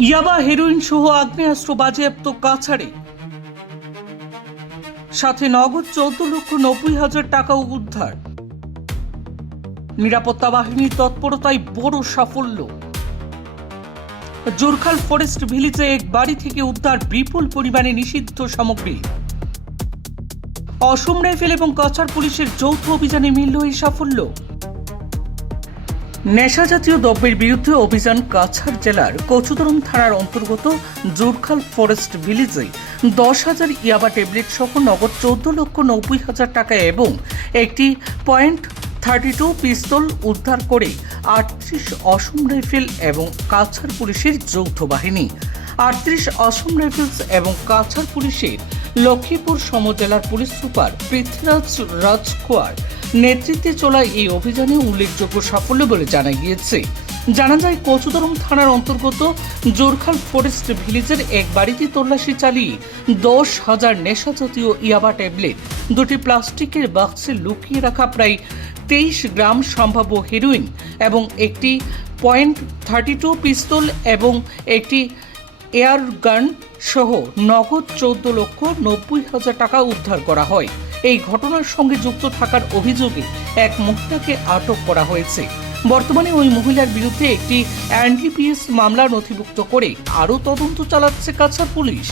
ইয়াবা, হেরোইন সহ আগ্নেয়াস্ত্র বাজেয়াপ্ত কাছাড়ে, সাথে নগদ 14,90,000 টাকা উদ্ধার। নিরাপত্তা বাহিনীর তৎপরতায় বড় সাফল্য। জোরখাল ফরেস্ট ভিলেজে এক বাড়ি থেকে উদ্ধার বিপুল পরিমাণে নিষিদ্ধ সামগ্রী। অসম রাইফেল এবং কাছাড় পুলিশের যৌথ অভিযানে মিলল এই সাফল্য। নেশা জাতীয় দ্রব্যের বিরুদ্ধে অভিযান। কাছাড় জেলার কচুদরম থানার অন্তর্গত জোরখাল ফরেস্ট ভিলেজে 10,000 ইয়াবা ট্যাবলেট সহ নগদ 14,90,000 টাকা এবং একটি .32 পিস্তল উদ্ধার করে 38 অসম রাইফেল এবং কাছাড় পুলিশের যৌথ বাহিনী। 38 অসম রাইফেলস এবং কাছাড় পুলিশের লক্ষ্মীপুর সমজেলার পুলিশ সুপার পৃথ্বীরাজ রাজখোয়ার নেতৃত্বে চলা এই অভিযানে উল্লেখযোগ্য সাফল্য বলে জানা গিয়েছে। জানা যায়, কচুদরম থানার অন্তর্গত জোরখাল ফরেস্ট ভিলেজের এক বাড়িতে তল্লাশি চালিয়ে 10,000 নেশাজাতীয় ইয়াবা ট্যাবলেট, 2টি প্লাস্টিকের বাক্সে লুকিয়ে রাখা প্রায় 23 গ্রাম সম্ভাব্য হেরোইন এবং একটি .32 পিস্তল এবং একটি এয়ার গান সহ নগদ 14,90,000 টাকা উদ্ধার করা হয়। এই ঘটনার সঙ্গে যুক্ত থাকার অভিযোগে এক মহিলাকে আটক করা হয়েছে। বর্তমানে ওই মহিলার বিরুদ্ধে একটি NDPS মামলা নথিভুক্ত করে আরও তদন্ত চালাচ্ছে কাছাড় পুলিশ।